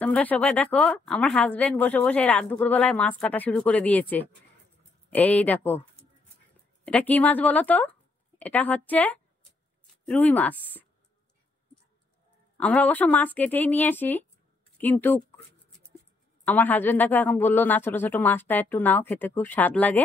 তোমরা সবাই দেখো, আমার হাজবেন্ড বসে বসে রাত দুপুর বেলায় মাছ কাটা শুরু করে দিয়েছে। এই দেখো, এটা কি মাছ বলো তো? এটা হচ্ছে রুই মাছ। আমরা অবশ্য মাছ কেটেই নিয়ে আসি, কিন্তু আমার হাজবেন্ড দেখো এখন বললো না, ছোট ছোট মাছটা একটু নাও, খেতে খুব স্বাদ লাগে।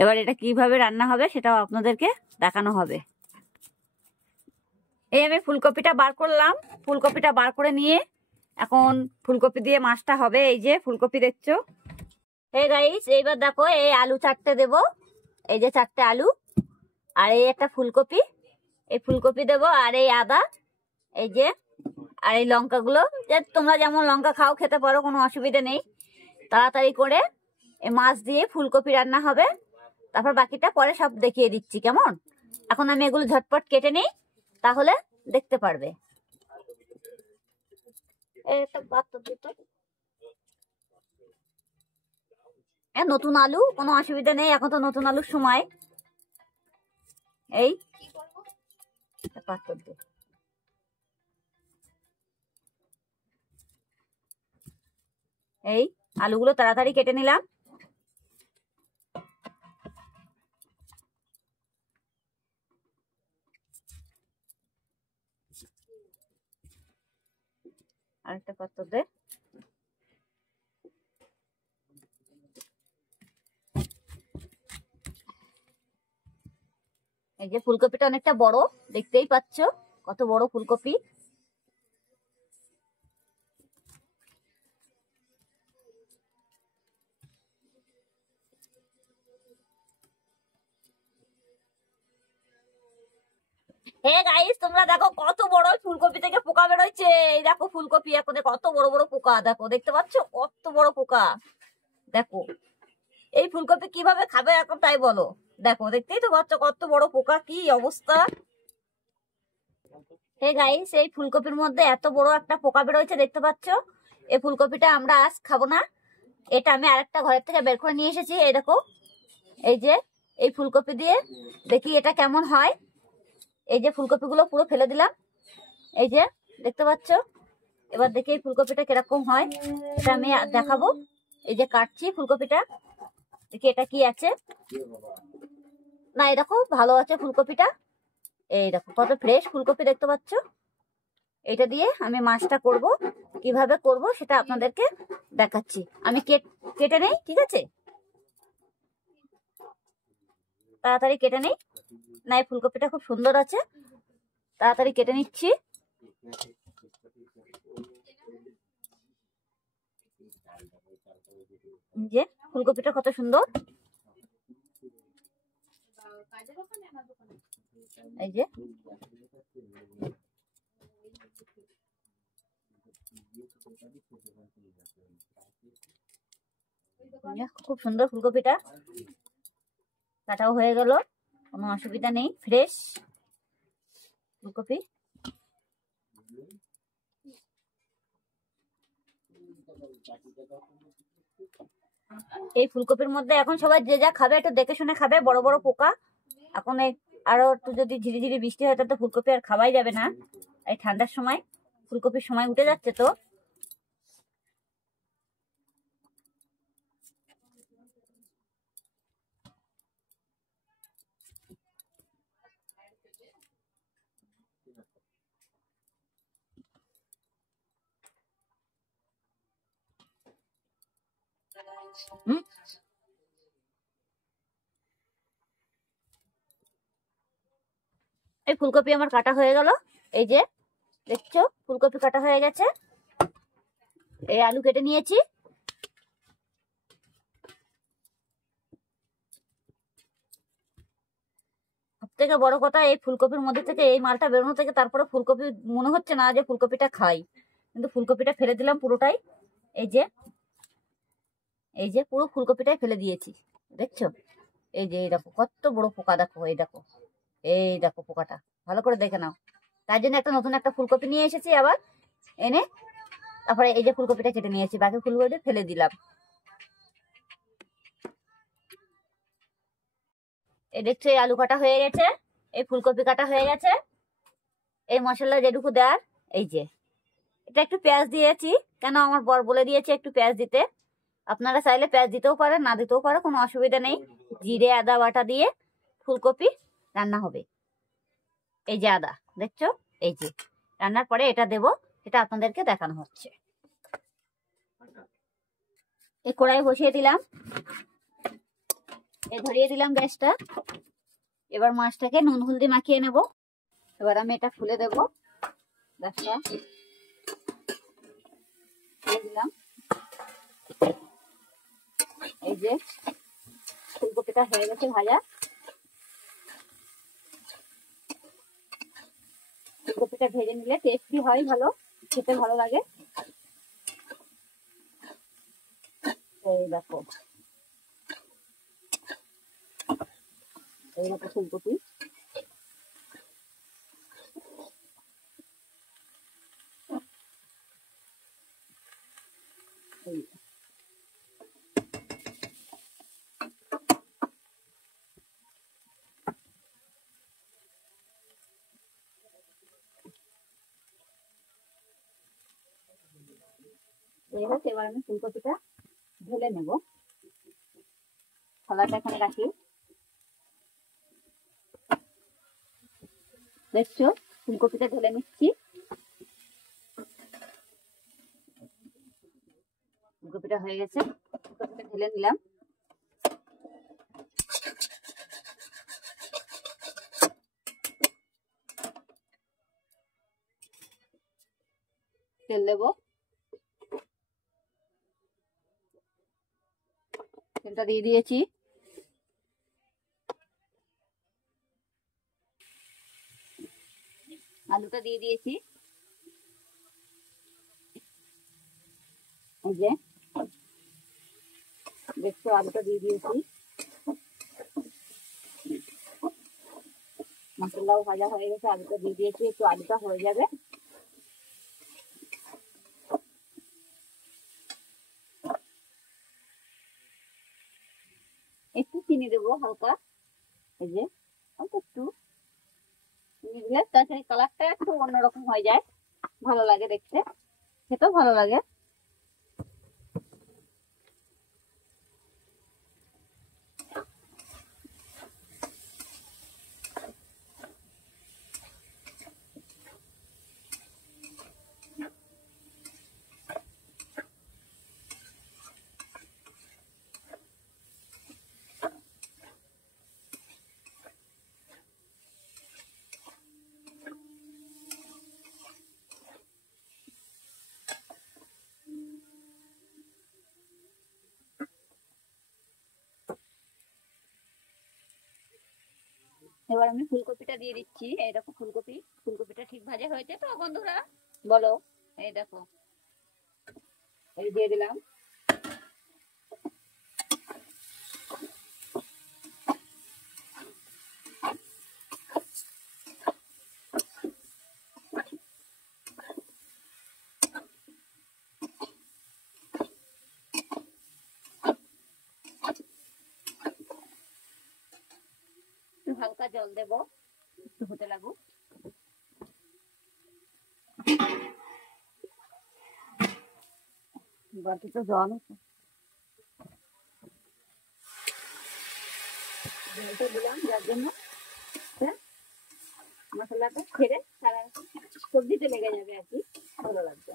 এবার এটা কিভাবে রান্না হবে সেটাও আপনাদেরকে দেখানো হবে। এই আমি ফুলকপিটা বার করলাম, ফুলকপিটা বার করে নিয়ে এখন ফুলকপি দিয়ে মাছটা হবে। এই যে ফুলকপি দেখছো। এই গাইস, এইবার দেখো এই আলু 4টে দেবো, এই যে 4টে আলু, আর এই একটা ফুলকপি, এই ফুলকপি দেবো, আর এই আদা, এই যে, আর এই লঙ্কাগুলো, যে তোমরা যেমন লঙ্কা খাও খেতে পারো, কোনো অসুবিধা নেই। তাড়াতাড়ি করে এই মাছ দিয়ে ফুলকপি রান্না হবে, তারপর বাকিটা পরে সব দেখিয়ে দিচ্ছি কেমন। এখন আমি এগুলো ঝটপট কেটে নিই, তাহলে দেখতে পারবে। নতুন আলু, কোনো অসুবিধা নেই, এখন তো নতুন আলুর সময়। এই পাত্র দিয়ে এই আলুগুলো তাড়াতাড়ি কেটে নিলাম। আরেকটা পাত্র দিয়ে এই যে ফুলকপিটা অনেকটা বড়, দেখতেই পাচ্ছ কত বড় ফুলকপি। হে গাইস, তোমরা দেখো কত বড় ফুলকপি থেকে পোকা বেরোচ্ছে। এই দেখো ফুলকপি এখন কত বড় বড় পোকা, দেখো, দেখতে পাচ্ছ কত বড় পোকা। দেখো এই ফুলকপি কিভাবে খাবে এখন তাই বলো। দেখো, দেখতেই তো পাচ্ছ কত বড় পোকা, কি অবস্থা। হে গাইস, এই ফুলকপির মধ্যে এত বড় একটা পোকা বেরোচ্ছে, দেখতে পাচ্ছ। এই ফুলকপিটা আমরা আজ খাবো না, এটা আমি আরেকটা ঘরের থেকে বের করে নিয়ে এসেছি। এই দেখো, এই যে এই ফুলকপি দিয়ে দেখি এটা কেমন হয়। এই যে ফুলকপিগুলো পুরো ফেলে দিলাম, এই যে দেখতে পাচ্ছ। এবার দেখি এই ফুলকপিটা কিরকম হয়, এটা আমি দেখাবো। এই যে কাটছি ফুলকপিটা, দেখি এটা কি আছে। না, এই দেখো ভালো আছে ফুলকপিটা। এই দেখো কত ফ্রেশ ফুলকপি, দেখতে পাচ্ছ। এটা দিয়ে আমি মাছটা করব, কিভাবে করব সেটা আপনাদেরকে দেখাচ্ছি। আমি কেটে নেই, ঠিক আছে, তাড়াতাড়ি কেটে নেই। না, এই ফুলকপিটা খুব সুন্দর আছে, তাড়াতাড়ি কেটে নিচ্ছি। যে ফুলকপিটা কত সুন্দর, এই যে খুব সুন্দর ফুলকপিটা কাটাও হয়ে গেল, কোনো অসুবিধা নেই, ফ্রেশ ফুলকপি। এই ফুলকপির মধ্যে এখন সবাই যে যা খাবে একটু দেখে শুনে খাবে, বড় বড় পোকা। এখন আরো একটু যদি ঝিরিঝিরি বৃষ্টি হয় তাহলে তো ফুলকপি আর খাওয়াই যাবে না। এই ঠান্ডার সময় ফুলকপির সময় উঠে যাচ্ছে তো। এই ফুলকপি আমার কাটা হয়ে গেল, এই যে দেখছো ফুলকপি কাটা হয়ে গেছে। এই আলু কেটে নিয়েছি। সব থেকে বড় কথা, এই ফুলকপির মধ্যে থেকে এই মালটা বেরোনো থেকে তারপরে ফুলকপি মনে হচ্ছে না যে ফুলকপিটা খাই, কিন্তু ফুলকপিটা ফেলে দিলাম পুরোটাই। এই যে, এই যে পুরো ফুলকপিটাই ফেলে দিয়েছি, দেখছো। এই যে এই দেখো কত বড় পোকা, দেখো এই দেখো, এই দেখো পোকাটা, ভালো করে দেখে নাও। তার জন্য একটা নতুন একটা ফুলকপি নিয়ে এসেছি আবার এনে, তারপরে এই যে ফুলকপিটা কেটে নিয়েছি, বাকি ফুলকপি ফেলে দিলাম। এই দেখছো এই আলু কাটা হয়ে গেছে, এই ফুলকপি কাটা হয়ে গেছে, এই মশলা যেটুকু দেওয়ার, এই যে এটা একটু পেঁয়াজ দিয়েছি, কেন আমার বর বলে দিয়েছে একটু পেঁয়াজ দিতে। আপনারা চাইলে পেঁয়াজ দিতেও পারেন, না দিতেও পারে, কোনো অসুবিধা নেই। জিরে আদা বাটা দিয়ে ফুলকপি রান্না হবে। এই যে আদা দেখছো, এই যে রান্নার পরে এটা দেব, এটা আপনাদেরকে দেখানো হচ্ছে। এই কড়াই বসিয়ে দিলাম, ধরিয়ে দিলাম গ্যাসটা। এবার মাছটাকে নুন হলদি মাখিয়ে নেব। এবার আমি এটা খুলে দেব, গ্যাসটা খুলে দিলাম। এই যে ফুলকপিটা হয়ে গেছে ভাজা। ফুলকপিটা ভেজে নিলে টেস্টি হয়, ভালো খেতে ভালো লাগে। এই দেখো, এই দেখো ফুলকপি। এবার আমি ফুলকপিটা ঢেলে নেব, থালাটা এখানে রাখি। দেখছো ফুলকপিটা ঢেলে নিচ্ছি। ফুলকপিটা হয়ে গেছে, ফুলকপিটা ঢেলে নিলাম। তেল দেবো, তেলটা দিয়ে দিয়েছি। আলুটা দিয়ে দিয়েছি, এই যে দেখছো আলুটা দিয়ে দিয়েছি। মশলাও ভাজা হয়ে গেছে, আলুটা দিয়ে দিয়েছি। একটু আলুটা হয়ে যাবে, একটু চিনি দেবো হালকা। এই যে অল্প একটু চিনি দিলে তাছাড়া কালারটা একটু অন্যরকম হয়ে যায়, ভালো লাগে দেখতে, খেতেও ভালো লাগে। এবার আমি ফুলকপিটা দিয়ে দিচ্ছি। এই দেখো ফুলকপিটা ঠিক ভাজা হয়েছে তো বন্ধুরা, বলো। এই দেখো, এই দিয়ে দিলাম। একটু হালকা জল দেবো, একটু হতে লাগুক। বাটিতে জল আছে, জলটা দিলাম যার জন্য মশলাটা ছেড়ে সারা সবজিতে লেগে যাবে আর কি, ভালো লাগবে।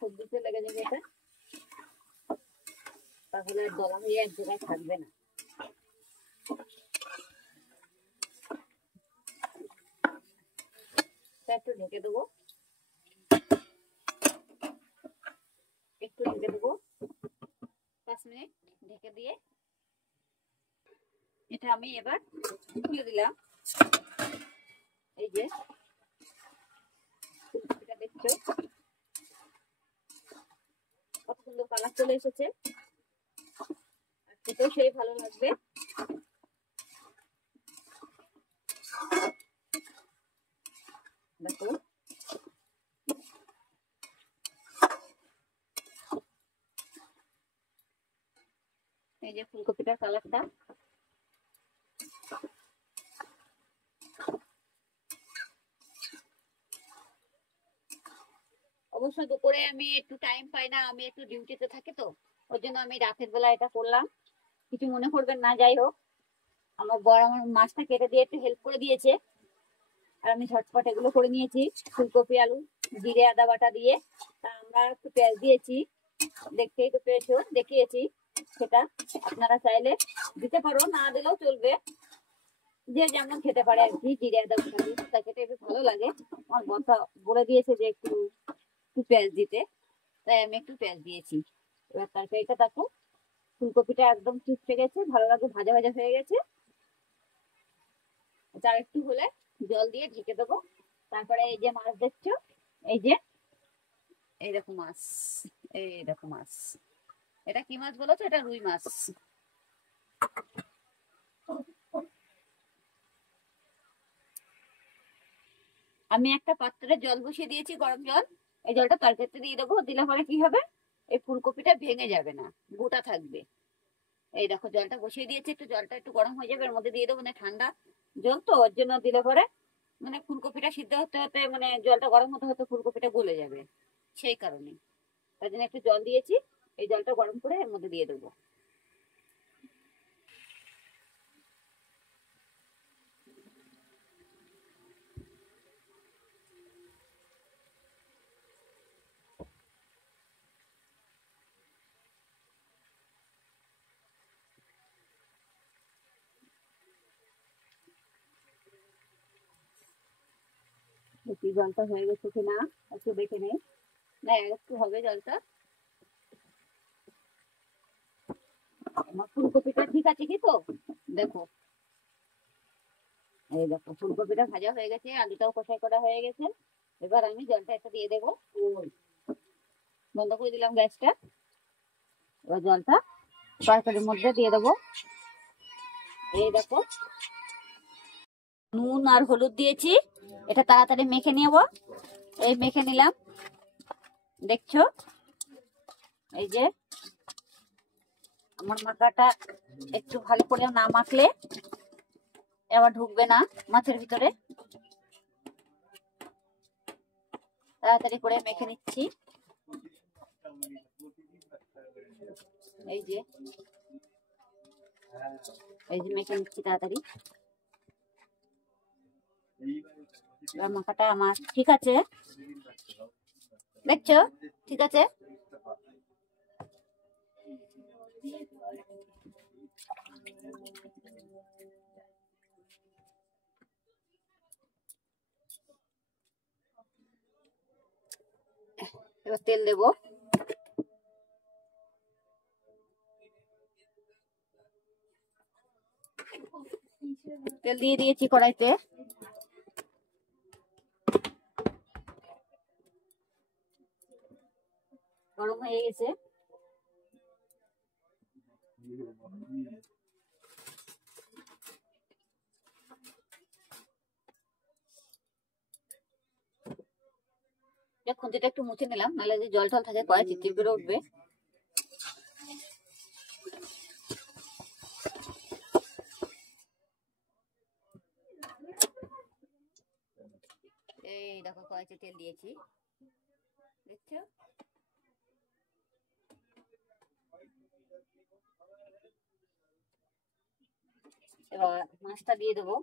সবজিতে লেগে যাবে এটা, তাহলে দলা হয়ে এক জায়গায় থাকবে না। একটু ঢেকে দেবো, একটু ঢেকে দেবো 5 মিনিট ঢেকে দিয়ে এটা আমি এবার খুলে দিলাম। এই যে ফুলকপিটা দেখছো কত সুন্দর কালার চলে এসেছে, আর খেতেও সেই ভালো লাগবে। দেখো এই যে ফুলকপিটার কালারটা অবশ্য দুপুরে আমি একটু টাইম পাই না, আমি একটু ডিউটিতে থাকি, তো ওর জন্য আমি রাতের বেলা এটা করলাম। কিছু মনে করবেন না। যাই হোক, আমার বর আমার মাছটা কেটে দিয়ে একটু হেল্প করে দিয়েছে, আর আমি ঝটপট এগুলো করে নিয়েছি। ফুলকপি, আলু, জিরে আদা বাটা দিয়ে। তা আমরা একটু পেঁয়াজ দিয়েছি, দেখতেই তো পেয়েছো, দেখিয়েছি সেটা। আপনারা চাইলে দিতে পারো, না দিলেও চলবে, যে যেমন খেতে পারে আর কি। জিরে আদা বাটা দিয়ে তা খেতে বেশ ভালো লাগে। আমার বরটা বলে দিয়েছে যে একটু একটু পেঁয়াজ দিতে, তাই আমি একটু পেঁয়াজ দিয়েছি। এবার তরকারিটা দেখো, ফুলকপিটা একদম চুপসে গেছে, ভালো লাগে, ভাজা ভাজা হয়ে গেছে। আর একটু হলে জল দিয়ে ঢেকে দেবো। তারপরে এই যে মাছ দেখছো, এই যে এইরকম মাছ, এইরকম মাছ। এটা কি মাছ বলো তো? এটা রুই মাছ। আমি একটা পাত্রে জল বসিয়ে দিয়েছি, গরম জল। এই জলটা তরকারিতে দিয়ে দেবো, দিলে পরে কি হবে, এই ফুলকপিটা ভেঙে যাবে না, গোটা থাকবে। এই দেখো জলটা বসিয়ে দিয়েছি, একটু জলটা একটু গরম হয়ে যাবে, এর মধ্যে দিয়ে দেবো, মানে ঠান্ডা জল তো, ওর জন্য দিলে পরে মানে ফুলকপিটা সিদ্ধ হতে হতে, মানে জলটা গরম হতে হতে ফুলকপিটা গলে যাবে, সেই কারণে। তার জন্য একটু জল দিয়েছি, এই জলটা গরম করে এর মধ্যে দিয়ে দেবো। দেখি জলটা হয়ে গেছে কিনা, একটু দেখে নেই। না, একটু হবে জলটা। আমার ফুলকপিটা ঠিক আছে কি তো, দেখো। এই দেখো ফুলকপিটা ভাজা হয়ে গেছে, আলুটাও কষাই করা হয়ে গেছে। এবার আমি জলটা একটা দিয়ে দেবো, বন্ধ করে দিলাম গ্যাসটা। এবার জলটা তরকারির মধ্যে দিয়ে দেবো। এই দেখো, নুন আর হলুদ দিয়েছি, এটা তাড়াতাড়ি মেখে নেব। এই মেখে নিলাম, দেখছো। এই যে আমার মাখাটা একটু ভালো করে না মাখলে এবার ঢুকবে না মাছের ভিতরে। তাড়াতাড়ি করে মেখে নিচ্ছি। এই যে এই যে মেখে নিচ্ছি তাড়াতাড়ি। মাখাটা আমার ঠিক আছে, দেখছো, ঠিক আছে। এবার তেল দেবো। তেল দিয়ে দিয়েছি কড়াইতে। গরম হয়ে গেছে। খুন্তিটা একটু মুছে নিলাম, নাহলে যে জল টল থাকে কড়াই চিটচিট করে উঠবে। এই দেখো কড়াইতে তেল দিয়েছি, দেখছো। এবার মাছটা দিয়ে দেবো।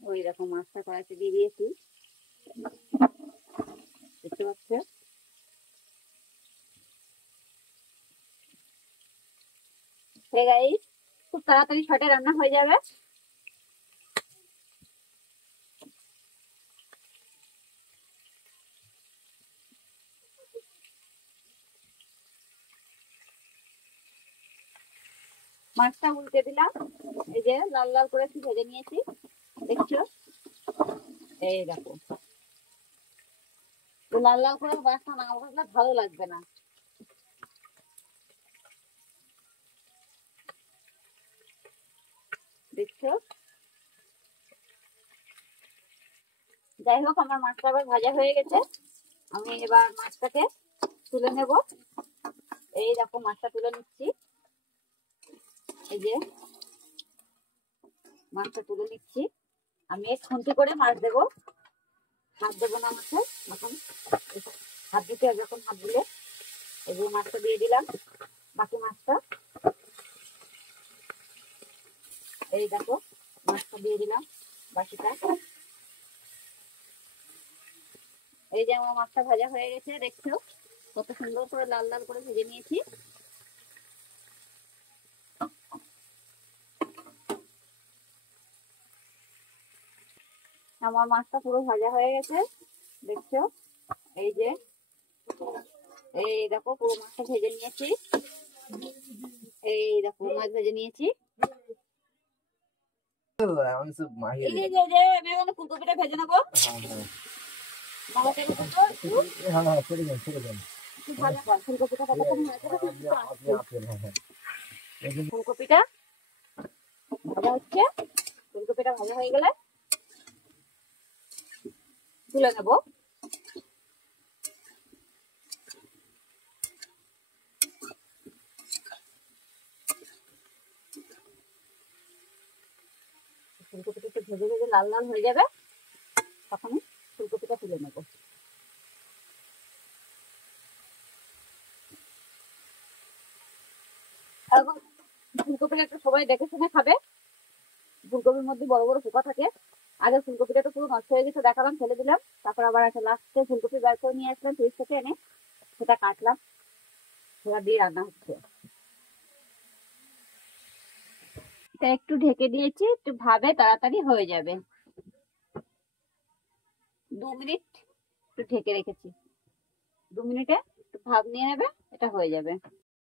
ওই রকম মাছটা কড়াইতে দিয়ে দিয়েছি, দেখতে পাচ্ছ। গাইস, খুব তাড়াতাড়ি শর্টে রান্না হয়ে যাবে। মাছটা উল্টে দিলাম, এই যে লাল লাল করে একটু ভেজে নিয়েছি, দেখছো। এই দেখো, লাল লাল করে মাছটা না ভাজলে ভালো লাগবে না। যাই হোক, আমার মাছটা আবার ভাজা হয়ে গেছে। আমি এবার মাছটাকে তুলে নেব। এই দেখো মাছটা তুলে নিচ্ছি। এই যে মাছটা তুলে নিচ্ছি। আমি খুন্তি করে মাছ দেবো, হাত দেবো না মাছে এখন। হাত দিতে হবে, যখন হাত দিলে এই যে মাছটা দিয়ে দিলাম। বাকি মাছটা এই দেখো মাছটা দিয়ে দিলাম বাকিটা। এই যে আমার মাছটা ভাজা হয়ে গেছে, দেখছো কত সুন্দর করে লাল লাল করে ভেজে নিয়েছি। আমার মাছটা পুরো ভাজা হয়ে গেছে, দেখছো। এই যে এই দেখো পুরো মাছটা ভেজে নিয়েছি। এই দেখো মাছ ভেজে নিয়েছি। এই যে যে যে আমি এখন ফুলকপিটা ভেজে নেবো। ফুলকপিটা ভাজা হচ্ছে। ফুলকপিটা ভাজা হয়ে গেলে তুলে নেবো। ফুলকপিটা একটু ভেজে ভেজে লাল লাল হয়ে যাবে, তখন ফুলকপিটা তুলে নেবো। এখন ফুলকপিটা একটু সবাই দেখে শুনে খাবে। ফুলকপির মধ্যে বড় বড় পোকা থাকে। আগে ফুলকপিটা তো পুরো নষ্ট হয়ে গেছে, দেখালাম, ফেলে দিলাম। তারপর আবার একটা লাস্টে ফুলকপি বের করে নিয়ে আসলাম ফ্রিজ থেকে এনে, সেটা কাটলাম, সেটা দিয়ে রান্না হচ্ছে। এটা একটু ঢেকে দিয়েছি, একটু ভাবে তাড়াতাড়ি হয়ে যাবে। 2 মিনিট একটু ঢেকে রেখেছি। 2 মিনিটে একটু ভাব নিয়ে নেবে, এটা হয়ে যাবে।